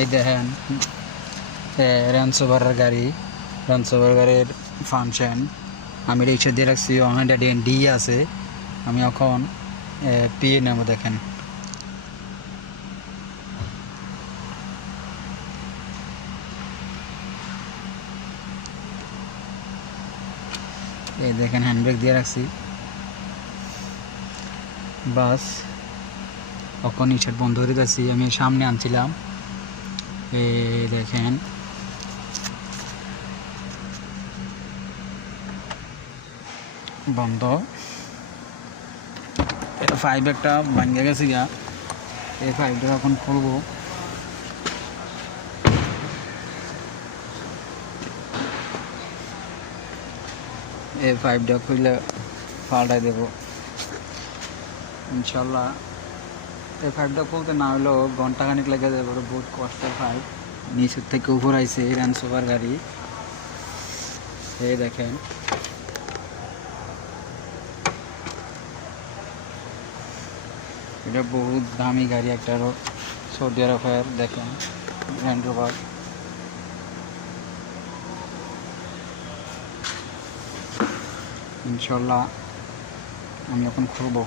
এই দেখেন রেঞ্জ ওভারের গাড়ি, রেঞ্জ ওভার গাড়ির ফাংশন আমি রিক্সা দিয়ে রাখছি। অনলাইনটা ডি আছে, আমি এখন পিয়ে নেব। দেখেন এই দেখেন হ্যান্ডব্রেক দিয়ে রাখছি। বাস এখন ইচ্ছার বন্ধ করে দিয়েছি, আমি সামনে আনছিলাম। এই দেখেন বন্ধ। ফাইভ একটা ভাঙে গেছে গা, এই ফাইভটা এখন খুলবো। এই পাইপটা খুলে পাল্টাই দেব ইনশাল্লাহ। এই পাইপটা খুলতে না হলেও ঘন্টাখানিক লেগে যাবে, বহুত কষ্টের পাইপ। নিচের থেকে উপর আইছে রেঞ্জ ওভার গাড়ি। এই দেখেন এটা বহুত দামি গাড়ি একটা, সৌদি আরবের। দেখেন ল্যান্ড রোভার। ইনশাল্লাহ আমি এখন খুলবো।